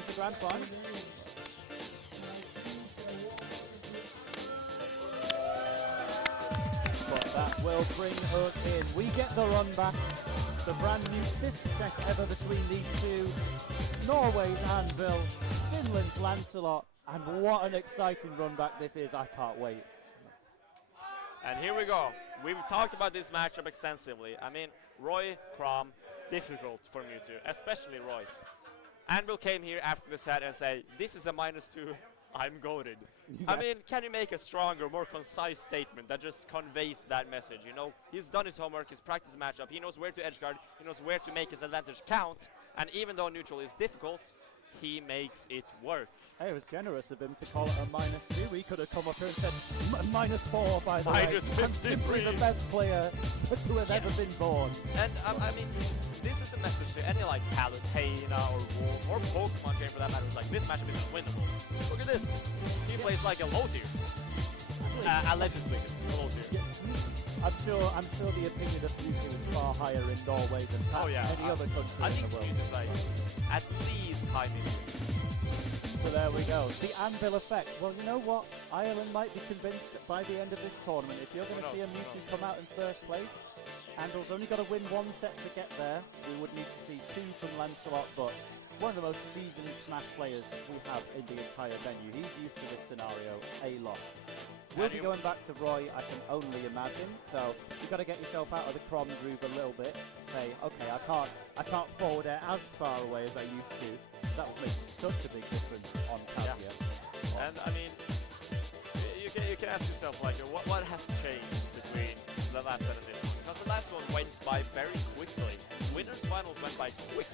into Grand Prime. But that will bring us in. We get the run back. The brand new 5th set ever between these two. Norway's Anbil, Finland's Lancelot, and what an exciting run back this is. I can't wait. And here we go. We've talked about this matchup extensively. I mean, Roy, Crom, difficult for Mewtwo, especially Roy. Anbil came here after the set and said, this is a -2, I'm goated. Yeah. I mean, can you make a stronger, more concise statement that just conveys that message, you know? He's done his homework, he's practiced matchup, he knows where to edgeguard, he knows where to make his advantage count, and even though neutral is difficult, he makes it work. Hey, it was generous of him to call it a -2. He could have come up here and said, -4 by the way. I'm simply the best player to have ever been born. And I mean, this is a message to any like Palutena or Wolf or Pokemon trainer for that matter. Like, this matchup isn't winnable. Look at this. He plays like a low tier. Allegedly a low tier. Yeah. I'm sure the opinion of Mewtwo is far higher in Norway than any other country I in think the world. Mewtwo's like at least high medium. So there we go. The Anbil effect. Well, you know what? Ireland might be convinced by the end of this tournament. If you're going to see a Mewtwo come out in first place, Anbil's only got to win 1 set to get there. We would need to see 2 from Lancelot, but one of the most seasoned Smash players we have in the entire venue. He's used to this scenario a lot. We'll be going back to Roy, I can only imagine. So you've got to get yourself out of the Crom groove a little bit. Say, okay, I can't forward air as far away as I used to. That would make such a big difference on Kazuya. Yeah. And I mean, you can ask yourself like, what has changed between the last set and this one? Because the last one went by very quickly. Winners finals went by quick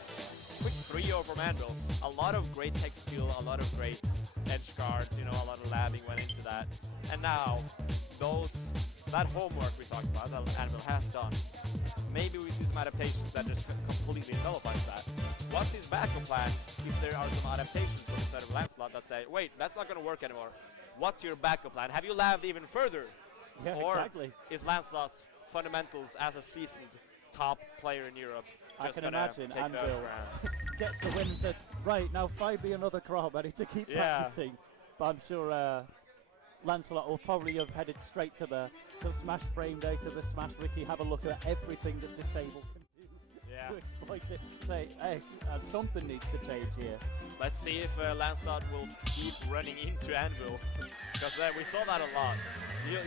3-0 from Anbil. A lot of great tech skill, a lot of great edge guards, you know, a lot of labbing went into that. And now, that homework we talked about that Anbil has done, maybe we see some adaptations that just completely nullifies that. What's his backup plan if there are some adaptations for the set of Lancelot that say, wait, that's not going to work anymore? What's your backup plan? Have you labbed even further? Yeah, or exactly. Is Lancelot's fundamentals as a seasoned top player in Europe just I can imagine Anbil gets the win and says, right, now find me another Crom. I need to keep practicing. But I'm sure Lancelot will probably have headed straight to the Smash frame data, the Smash wiki, have a look at everything that Disable can do to exploit it. Say, hey, something needs to change here. Let's see if Lancelot will keep running into Anbil, because we saw that a lot.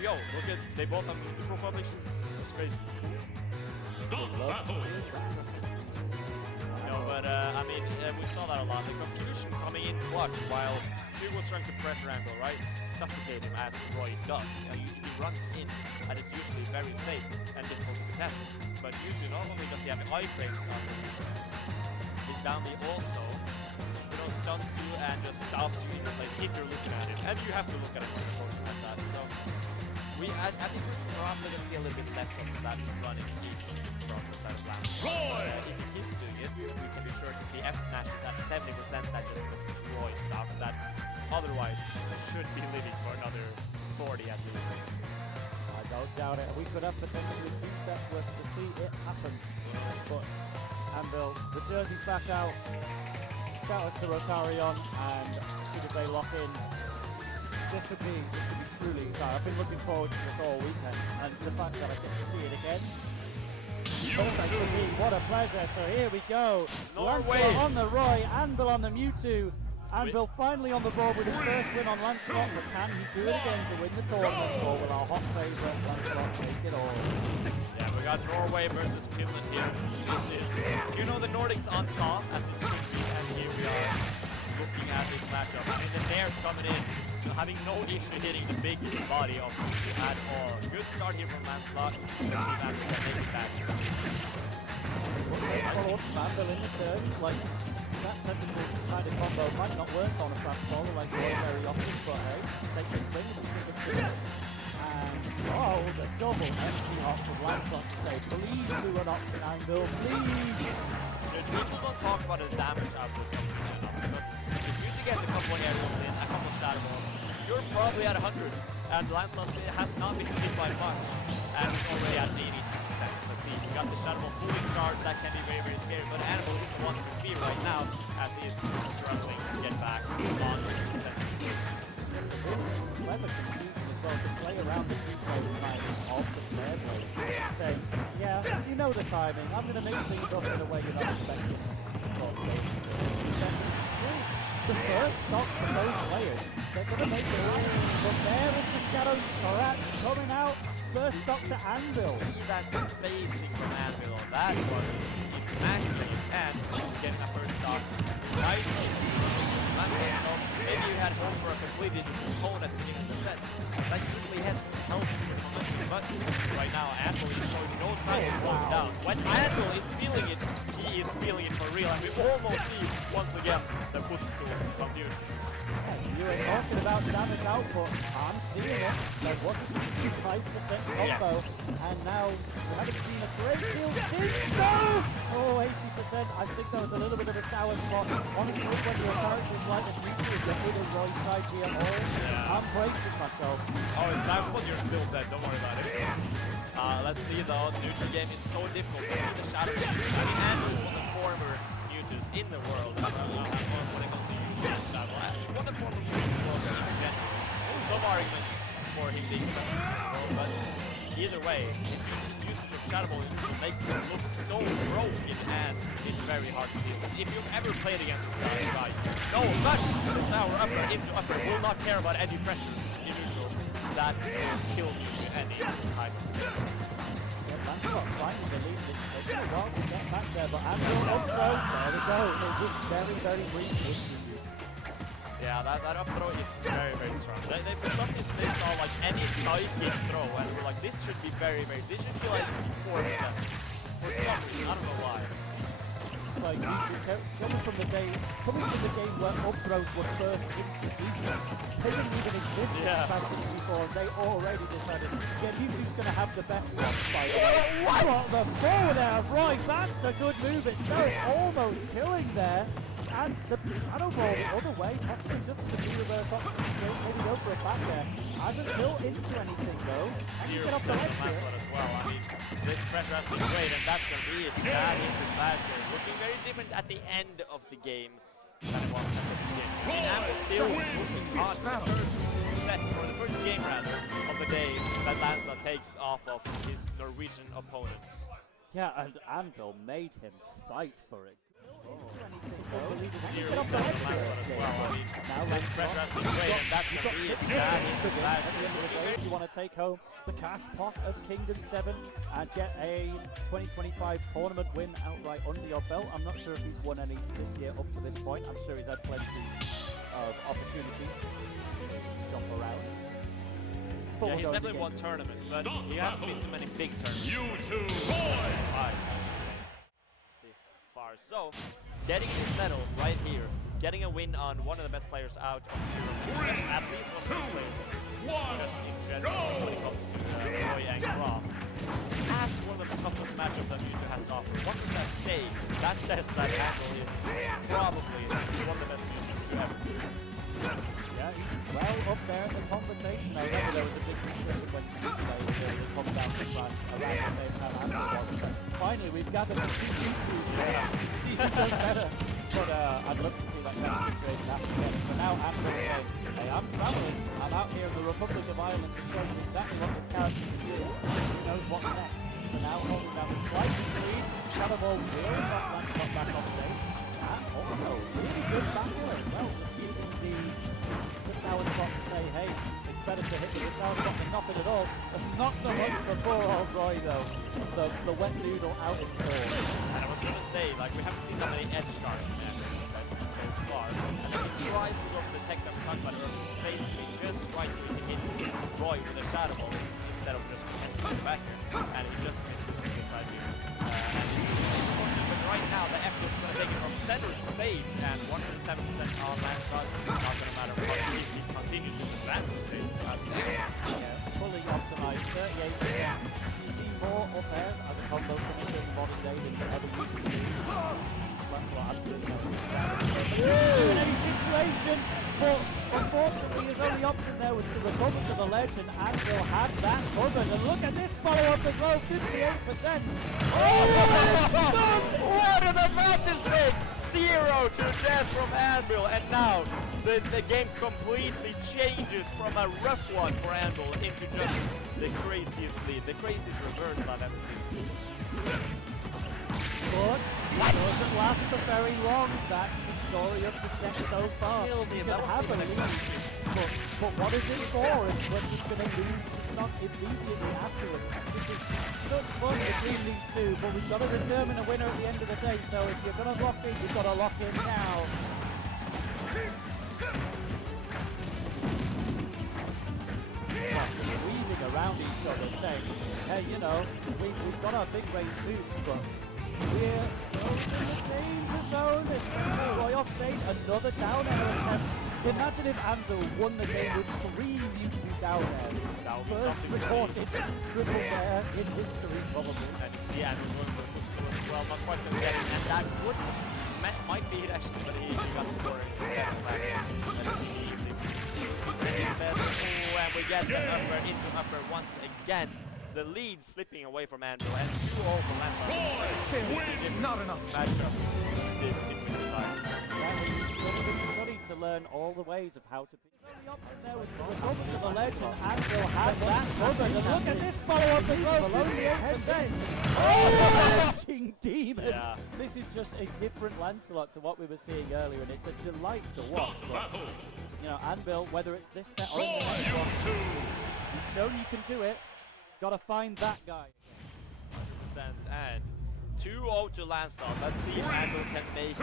Yo, look at, they both have Mewtwo profile pictures. That's crazy. No, but I mean, we saw that a lot. The confusion coming in clutch while Hugh was trying to pressure Anbil, right? Suffocate him as Roy does. He runs in, and it's usually very safe and difficult to contest. But Mewtwo, not only does he have the iframes on the his down B also, you know, stuns you and just stops you in your place if you're looking at it. And you have to look at it like that. So I think we're probably going to see a little bit less of that running in from the side of Lancelot. If he keeps doing it, we can be sure to see F smashes at 70% that just destroy stocks that otherwise should be living for another 40 at least. I don't doubt it. We could have potentially 2 sets worth to see it happen. But Anbil, the jersey's back out. Shout out to Rotaryon, and as soon as they lock in, this would be truly exciting. I've been looking forward to this all weekend, and the fact that I get to see it again, what a pleasure. So here we go. Lancelot on the Roy, Anbil on the Mewtwo. Anbil finally on the board with his first win on Lancelot, but can he do it again to win the tournament, or will our hot favourite Lancelot take it all? Yeah, we got Norway versus Finland here. This is, you know, the Nordics on top, as it should be, and here we are looking at this matchup. I mean, the Bears coming in, having no issue hitting the big body of Mewtwo at all. Good start here from Lancelot. Let's see if Anbil can make it back. Follow up from Anbil in the turn, like, that technical kind of combo might not work on a fast follow like very often, but hey, takes a spin and takes a spin. And oh, the double empty off of Lancelot to say, please do an option Anbil, please! People don't talk about the damage output of Mewtwo enough, because if Mewtwo gets a couple of air balls in, a couple of shadow balls, you're probably at 100, and Lancelot has not been hit by much, and it's already at 82%. Let's see, we got the shadow fully charged, that can be very, very scary, but Anbil is the one to fear right now, as he is struggling know the timing. I'm going to mix things up in a way you're not expecting. The first stock for both players. They're going to make it happen. But there is the Shadow Scratch coming out. First stock to Anbil. See that spacing from Anbil. That was immaculate. And getting a first stock. Right? Maybe you had home for a completely different tone at the beginning of the set. As I usually had some help but right now Anbil is showing no signs of slowing down. When Anbil is feeling it, he is feeling it for real, and we almost see once again the footstool confusion. You were talking about damage output. I'm seeing it. There was a 65% combo, and now we haven't seen a great deal since. No! Oh, 80%. I think that was a little bit of a sour spot. Honestly, when your characters like the Mewtwo is the hidden right side here, I'm bracing myself. Oh, it's time for you're still dead. Don't worry about it. Let's see though. The neutral game is so difficult. We see the shadow. I mean, Anbil is one of the former Mewtwo's in the world. When it comes to using the shadow, actually, one of the former Mewtwo's in the world. Some arguments for him being the best Mewtwo in the world, but either way, his usage of Shadow Ball makes him look so broken, and it's very hard to deal with. If you've ever played against this guy, no, but the sour upper into upper will not care about any pressure in neutral. That will kill you in any type of game. Lancelot trying to lead this. It took a while to get back there, but Anbil up throw. There we go. It was very, very brief. Yeah, that up throw is very, very strong. They for some reason they saw like any sidekick throw and were like, this should be very, very. This should be like 4 of them. For some reason, I don't know why. It's like coming from the game where up throws were first introduced. They didn't even exist in Smash before, and they already decided, yeah, Mewtwo's going to have the best one. What the forward air, right? That's a good move itself, almost killing there. And the Shadow Ball the other way, possibly just to do reverse option, maybe go for a back there. Hasn't built into anything though. And you get off the ledge here. As well. I mean, this pressure has been great, and that's going to be it. That is the bad game. Looking very different at the end of the game than it was at the beginning. I mean, Anbil still pushing on the first set, or the first game rather, of the day that Lancelot takes off of his Norwegian opponent. Yeah, and Anbil made him fight for it. Zero to Lancelot as well. I mean, this pressure has been great, and that's going to be it. That is the bad game. You want to take home the cash pot of Kingdom 7 and get a 2025 tournament win outright under your belt. I'm not sure if he's won any this year up to this point. I'm sure he's had plenty of opportunities to jump around. But yeah, he's definitely won tournaments, but he hasn't been to many big tournaments. Mewtwo boy! This far. So, getting this medal right here, getting a win on one of the best players out of Europe, at least one of the best players, just in general, when it comes to Roy and Graf, as one of the toughest matchups that Mewtwo has to offer. What does that say? That says that Anbil is probably one of the best Mewtwo's to ever do. Yeah, he's well up there in the conversation. I remember there was a big discussion when Superlay was here to come down to France around the same time Anbil was. Finally, we've gathered to see YouTube see who does better. But I'd love to see that kind of situation happen again. For now, Anbil is saying, hey, I'm traveling. I'm out here in the Republic of Ireland to show you exactly what this character can do. Who knows what's next? For now, holding down the slightly lead. Shadow Ball will knock Lancelot back off stage. And also, really good backer as well. Just using the sour spot to say, hey, it's better to hit the sour spot than nothing at all. That's not so much for poor old Roy though. The wet noodle out in four. And I was going to say, like, we haven't seen that many edge guards from Anbil in this set so far. And then he tries to go for the tech that we talked about earlier, spacing just right so he can hit Roy with a Shadow Ball instead of just messing with the backer. And he just misses the side here. But right now, the F is going to take it from center stage, and 107% on Lancelot. Not going to matter what he continues his advantage stage. Fully optimized, 38%. You see more up airs as a combo finisher in modern day than you ever used to see. Lancelot absolutely in any situation, but unfortunately his only option there was to recover to the ledge, and Anbil had that covered. And look at this follow-up as well, 58%. Oh, what an advantage thing! 0 to death from Anbil, and now the game completely changes from a rough one for Anbil into just the craziest lead, the craziest reversal I've ever seen. But it doesn't last for very long. That's the story of the set so far. You can have a lead, but what is it for if we're just going to lose the stock immediately afterwards? This is such fun between these two, but we've got to determine a winner at the end of the day, so if you're going to lock in, you've got to lock in now. Weaving around each other, saying, hey, you know, we've got our big range boots, but we're in the danger zone. It's Roy off stage, another down air attempt. Imagine if Anbil won the game with 3 Mewtwo down airs. That would be First something to recorded triple air in history, probably. And see Anbil going for the futsal as well, not quite going to get it, and that would might be it actually, but he got the score instead of that. Let's see if this is better. Oh, and we get the upper into upper once again. The lead slipping away from Anbil, and 2-0 from Lancelot. It's not enough. Matchup in winner side. Studied to learn all the ways of how to be. There was the legend. Anbil had that covered. And look at this follow-up as well. Below the 8%. Oh, demon! Yeah. This is just a different Lancelot to what we were seeing earlier, and it's a delight to watch. But, you know, Anbil, whether it's this set or in the next one, you've shown you can do it. Gotta find that guy. 100% and 2-0 to Lancelot. Let's see if Anbil can make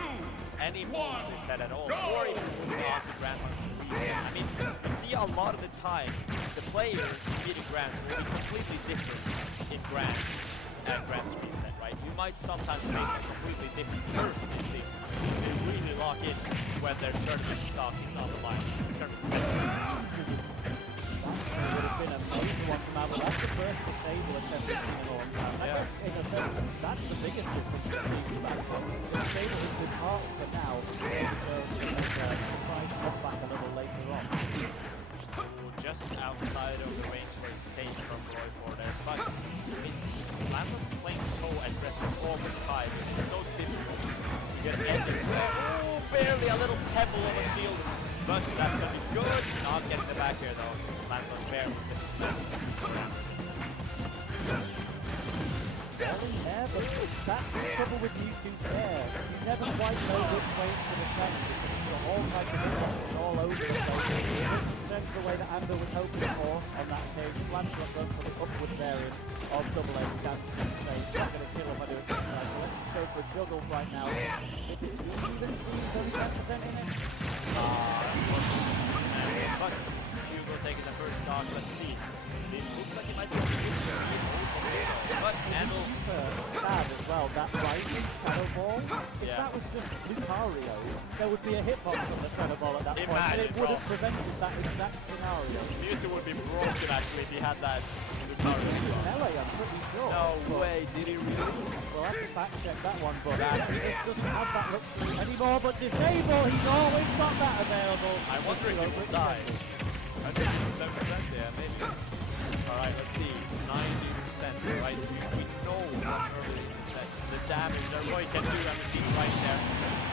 any moves they said at all, or if he moves on to Grand Reset. I mean, you see a lot of the time, the players beating Grands will be completely different in Grands and Grands Reset, right? You might sometimes face a completely different person, it seems, to really lock in when their tournament stock is on the line. Tournament set. It would have been a major one from Anbil. That's the first disable attempt we've seen in a long time. I guess, in a sense, that's the biggest difference we've seen from Anbil. The disable has been part for now, so make a surprise comeback a little later on. Just outside of the range where he's safe from Roy for there, but I mean, Lancelot's playing so aggressive all the time. It's so difficult to get endings. Oh, barely a little pebble of a shield, but that's gonna be good. Not getting the back here though. Lancelot barely slipping back. All in there, but that's the trouble with Mewtwo's air. You never quite know which way it's going to send because you've got all kinds of hitboxes all over the place. It doesn't send the way that Anbil was hoping for on that occasion. Lancelot goes for the upward variant of double A stance. It's not going to kill him by doing this side, so let's just go for juggles right now. This is even Steve's only 10% in it. But Hugo taking the first stock. Let's see. This looks like it might be a switch. But Anbil sad as well, that rising Shadow Ball. If that was just Lucario, there would be a hitbox on the Shadow Ball at that point, and it would have prevented that exact scenario. Mewtwo would be broken actually if he had that Lucario. Melee, I'm pretty sure. No way, did he really? We'll have to fact check that one, but he just doesn't have that luxury anymore. But Disable, he's always got that available. I wonder if he will die. I think 7%, yeah, maybe. Alright, let's see. 90%, right? We know how early in the set. The damage that Roy can do, and we see right there.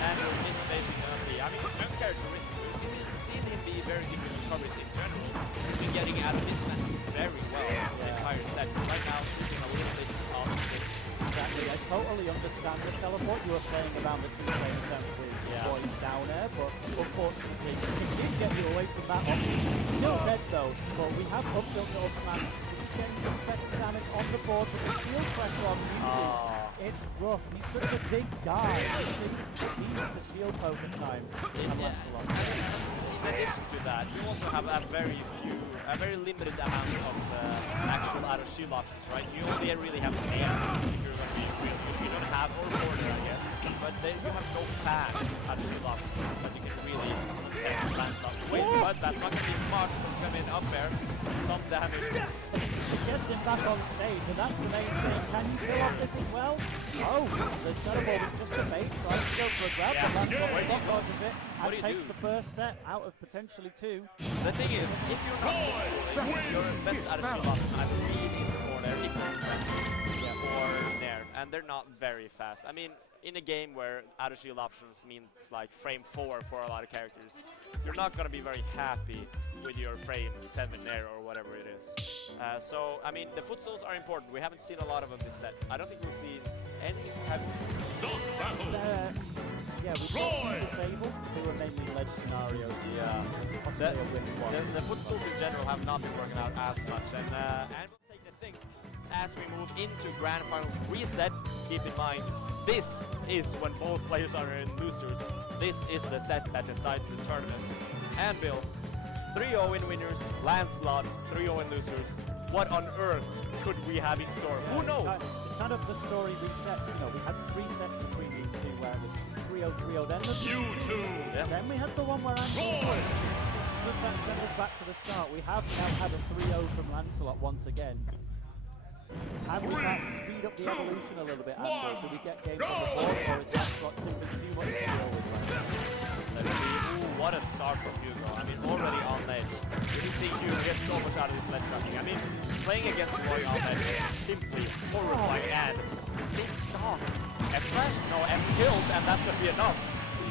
And we're misspacing Anbil. I mean, uncharacteristic. We've seen him be very good in recoveries in general. He's been getting out of this match very well the entire set. Right now, sitting a little bit off the sticks. Exactly, I totally understand the teleport you were playing around the 2-play attempt with Roy's down air, but unfortunately, it did get you away from that option. Still dead though, but we have up tilt to up smash. This is getting some special damage on the board with the shield pressure on Mewtwo. It's rough. He's such a big guy. He needs the shield poke at times. In addition to that, you also have a very limited amount of actual out of shield options, right? You only really have air if you're going to be real good. You don't have or border, I guess, but then you have no fast out of shield options that you can really test Lancelot with. But that's not going to be much. It's going to be an up air, some damage. Gets him back on stage, and that's the main thing. Can you kill off this as well? Oh, the Shadow Ball was just a bait, trying to go for a grab, but Lancelot block dodges it and takes the first set out of potentially 2. The thing is, if you're not your best out of shield option, I believe, is for there, if you're or there, and they're not very fast. I mean, in a game where auto shield options means like frame 4 for a lot of characters, you're not going to be very happy with your frame 7 there or whatever it is. So, I mean, the footstools are important. We haven't seen a lot of them this set. I don't think we've seen any heavy. Yeah, we saw two disabled. They were mainly ledge scenarios. Yeah. The footstools in general have not been working out as much. And we'll take the thing as we move into Grand Finals reset. Keep in mind, this is when both players are in losers. This is the set that decides the tournament. Anbil, 3-0 in winners. Lancelot, 3-0 in losers. What on earth could we have in store? Yeah, who knows? It's kind of the story resets. You know, we had 3 sets between these two where it was 3-0, 3-0. Then Mewtwo. Yeah. Then we had the one where Anbil does that send us back to the start. We have now had a 3-0 from Lancelot once again. Have we that speed up the evolution a little bit, Anbil? Do we get games on the board, or is Lancelot simply too much to deal with right now? Let's see. Ooh, what a start from Hugo. I mean, already on ledge. You can see Hugo gets so much out of his ledge tracking. I mean, playing against Roy on ledge is simply horrifying. And this start, F smash? No, F killed, and that's gonna be enough.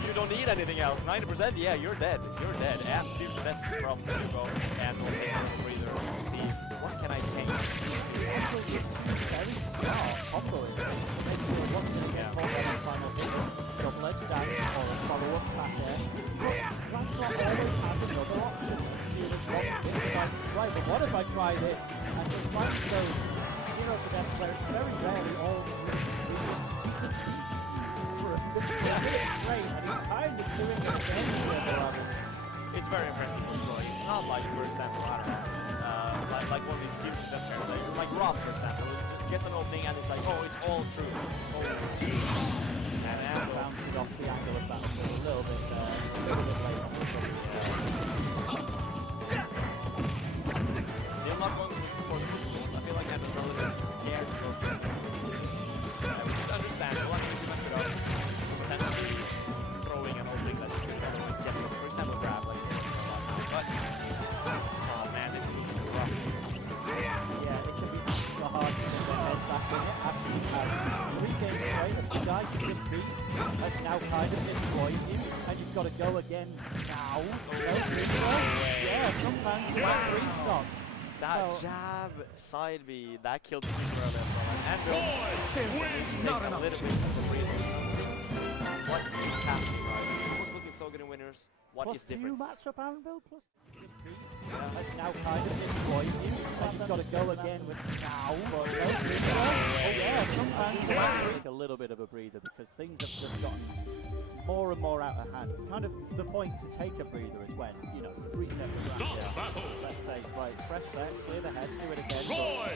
You don't need anything else. 90%, yeah, you're dead. You're dead. And serious death from Hugo. And we'll take a breather. See, what can I change? Very smart combo is it? Make sure it wasn't going to get caught on the final hit. Double edge down or a follow-up attack there. Lancelot always has another option. As soon as one hits, like, right, but what if I try this? And just finds those 0 to deaths where it's very rarely all three. He just for a good straight, and he's kind of doing it again here. It's very impressive. It's not like, for example, I don't know. Like what we see with that character, like Rob, for example, it gets an opening and it's like, oh, it's all true. And now bouncing off the angle of Battlefield a little bit there, a little bit late on the trouble. Still not going for the tools. I feel like Anbil's a little bit scared to go for it. Which is understandable. I mean, if you mess it up, potentially throwing an opening that you can always get, for example, grab, like but oh man, this is rough. Yeah, it can be super hard to get their head back in it after you've had 3 games straight and the guy you just beat has now kind of destroyed you, and you've got to go again now. Yeah, sometimes you might restock. That jab side B, that killed me early as well. And Anbil is not taking a enough. little bit of a breather. What is happening right now? He was looking so good in winners. What is different? +2 matchup Anbil, plus has now kind of destroyed you, and you've got to go again with now. Oh yeah, sometimes you might take a little bit of a breather because things have just gotten more and more out of hand. Kind of the point to take a breather is when, you know, reset the round. Let's say, right, fresh set, clear the head, do it again. Or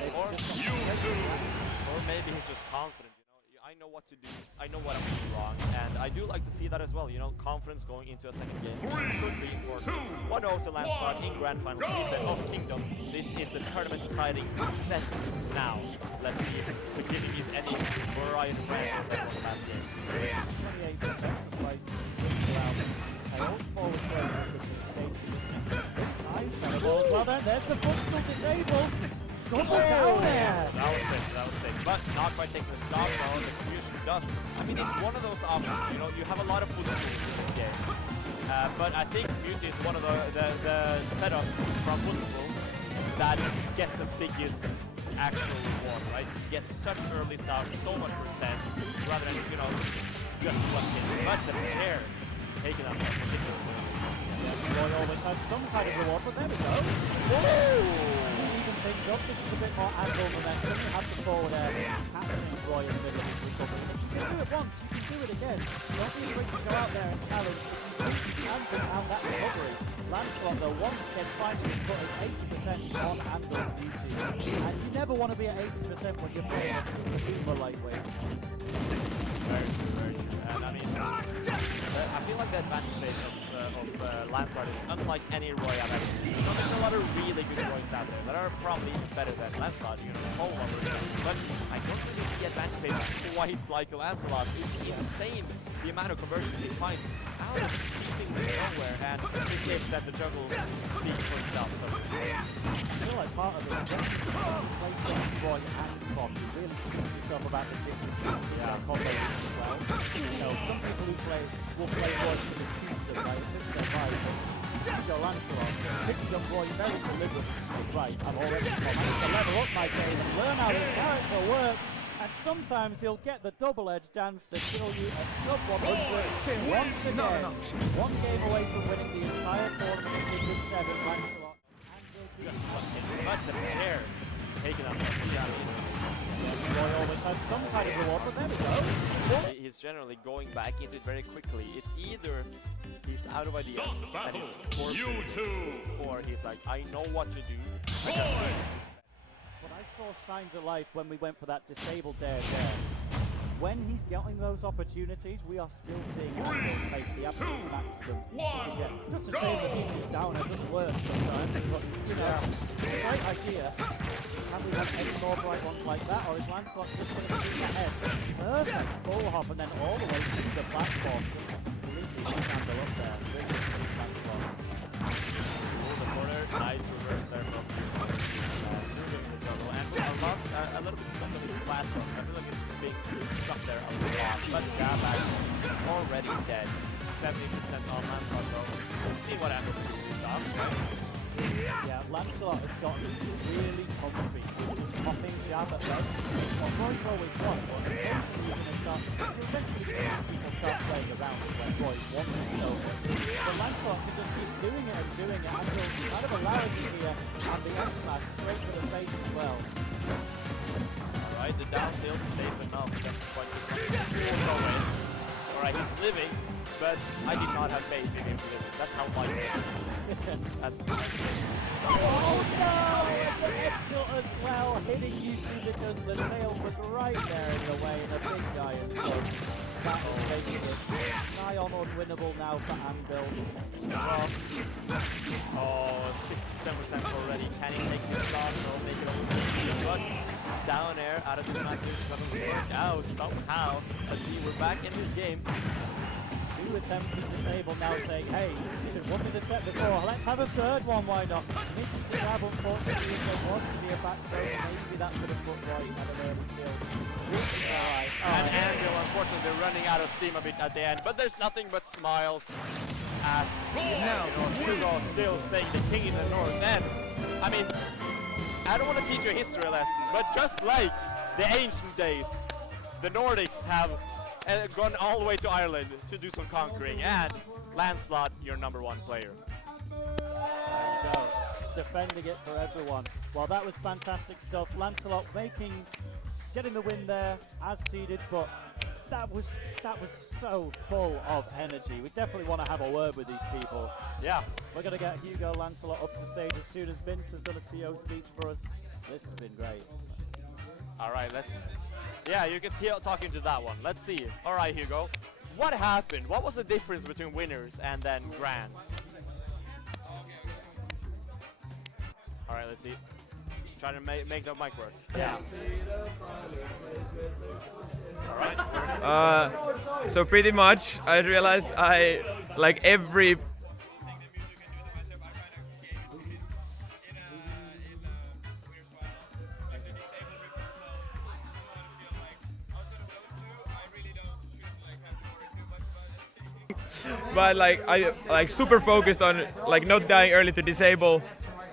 maybe he's just confident, you know. I know what to do. I know what I'm doing wrong. And I do like to see that as well, you know, confidence going into a second game. Could be important. 1-0 to Lancelot in Grand Finals reset of Kingdom. This is the tournament deciding set now. Let's see if the beginning is any variety brand that was last game. 28% of fight I hold forward throw well then, there's the footstool disabled. Double down there. That was safe, but not quite taking the stop though, the confusion does. I mean, it's one of those options, you know, you have a lot of footstools in this game. But I think Mewtwo is one of the setups from footstool that gets the biggest actual reward, right? You get such early start, so much percent, rather than, you know, just one hit. But the pair taking us ridiculous. Roy always has some kind of reward, but there we go. Whoa! Even things up. This is a bit more Anbil momentum. You have the forward air happening. Roy in the middle of his recovery. If you can do it once, you can do it again. You don't need to go out there and challenge. You can down that recovery. Lancelot, though, once again finally putting 80% on Anbil's duty. And you never want to be at 80% when you're playing a super lightweight. Very true, very true. And I mean, I feel like the advantage of Lancelot is unlike any Roy I've ever seen. You know, there's a lot of really good Roys out there that are probably even better than Lancelot, you know, the whole of it. But I don't really see advantage rates quite like Lancelot. It's insane the amount of conversions he finds out of seemingly nowhere, and it is that the jungle speaks for itself. I feel like part of it is when you play Saint Roy and Bob, you really think yourself about the difference between combos as well. You know, some people who will play Roy because it suits them, right? It fits their vibe, but Hugo Lancelot picking up Roy very deliberately. Right, I've already managed to level up my game and learn how this character works. And sometimes he'll get the double-edged dance to kill you at sub 100. Once again, one game away from winning the entire tournament with 7 Lancelot. But the pair taking up Roy always has some kind of reward, but there we go. He's generally going back into it very quickly. It's either he's out of ideas and he's Mewtwo, or he's like, I know what to do. But I saw signs of life when we went for that disabled there. When he's getting those opportunities, we are still seeing him make the absolute maximum. Yeah, just to say that he's down, it doesn't work sometimes. But, you know, it's a great idea. Can we have any more bright ones like that, or is Lancelot just going to shoot ahead? Perfect full hop, and then all the way to the platform. Completely Anbil up there. Really good Lancelot. The corner, nice reverse there from the jungle, and a little bit stuck on his platform. I feel like it's being stuck there a lot, but Jabback is already dead. 70% on Lancelot though. We'll see what Anbil can do to stop. Yeah, Lancelot has gotten really comfy. Just popping jab at ledge. What Roy's always won, but eventually people start playing around it when Roy wants it over. But Lancelot can just keep doing it until kind of allowing you here, and the X-Smash straight to the face as well. Alright, the down tilt safe enough. That's quite good. Alright, he's living, but I did not have faith in him to live. That's how I That's oh no! It's an X-Tilt as well, hitting Mewtwo because the tail was right there in the way, and a big giant. So that is making it nigh on unwinnable now for Anbil. Oh, 67% already. Can he take this start or make it over? But down air out of this match doesn't work out somehow. Let's see, we're back in this game. Two attempts to disable now, saying, hey, you did one in the set before, let's have a third one, why not? Misses the grab, unfortunately, if there was to be a back throw, maybe that could have put Roy at an early kill. Alright. And Anbil, unfortunately, running out of steam a bit at the end, but there's nothing but smiles at Hugo still staying the king in the north. And, I mean, I don't want to teach you a history lesson, but just like the ancient days, the Nordics have gone all the way to Ireland to do some conquering, and Lancelot, your #1 player. There you go, defending it for everyone. Well, that was fantastic stuff. Lancelot getting the win there as seeded, but that was so full of energy. We definitely want to have a word with these people. Yeah. We're going to get Hugo Lancelot up to stage as soon as Vince has done a TO speech for us. This has been great. All right, yeah, you can talk into that one. Let's see. All right, Hugo. What happened? What was the difference between winners and then grands? All right, let's see. Try to make the mic work. Yeah. All right. So pretty much, I realized I like every. But like I super focused on like not dying early to disable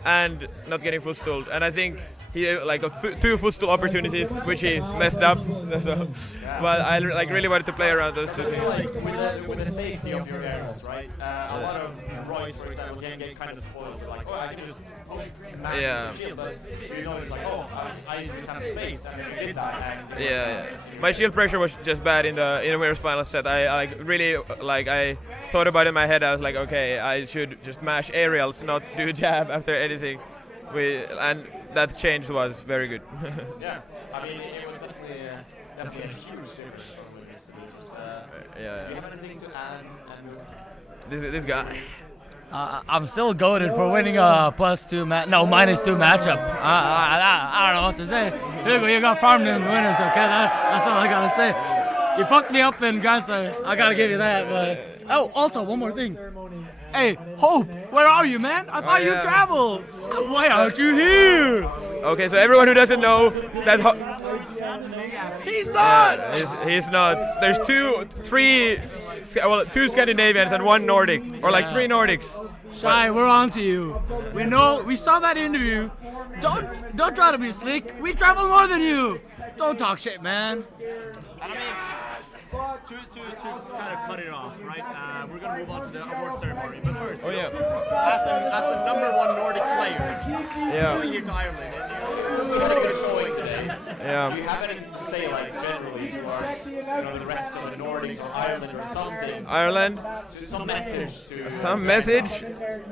and not getting footstooled, and I think he like got 2 footstool opportunities which he messed up. But I like really wanted to play around those 2 things. Like with the safety of your areas, right? A lot of Royce, for example, can get kind of spoiled. Like, oh, I can just mash the shield, but you know, it's like, oh, I just have space, and then you did that. And Yeah. My shield pressure was just bad in the winners final set. I like really like I thought about it in my head. I was like, okay, I should just mash aerials, not do jab after anything. And that change was very good. Yeah, I mean, it was definitely a huge difference from this. Do you have anything to add? This guy. I'm still goated for winning a -2 matchup. I don't know what to say. You got farmed in winners, okay? That's all I gotta say. You fucked me up in Grandstand. I gotta give you that. But also one more thing. Hey, Hope, where are you, man? I thought you traveled. Why aren't you here? Okay, so everyone who doesn't know that He's not. he's not. There's two Scandinavians and one Nordic, or like 3 Nordics. Shy, we're on to you. We saw that interview. Don't try to be slick. We travel more than you. Don't talk shit, man. And I mean, to kind of cut it off, right? We're gonna move on to the award ceremony, but first, as a #1 Nordic player, going here to Ireland, and you had a good showing today. Yeah. Do you have anything to say, like, generally towards the rest of the Nordics or Ireland or something? Ireland. Some message to... Some message?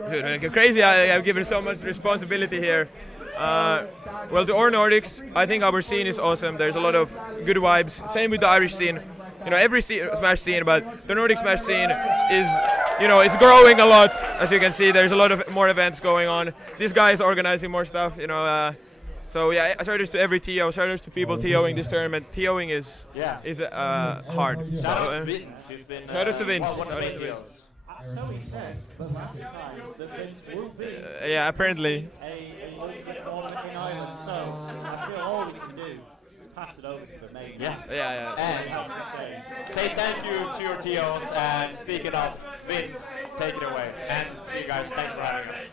Dude, like, crazy, I've given so much responsibility here. Well, to our Nordics, I think our scene is awesome. There's a lot of good vibes. Same with the Irish scene. Every Smash scene, but the Nordic Smash scene is, it's growing a lot. As you can see, there's a lot of more events going on. This guy is organizing more stuff, So yeah, shout outs to every TO, shout outs to people TOing this tournament. TOing is hard. Shout out to Vince. Shout outs to Vince. So he said last time that Vince will be Yeah, apparently. a multi tournament in Ireland. So I feel all we can do is pass it over to the main. Yeah. And say thank you to your TOs, and speaking of Vince, take it away. And see you guys, thanks for having us.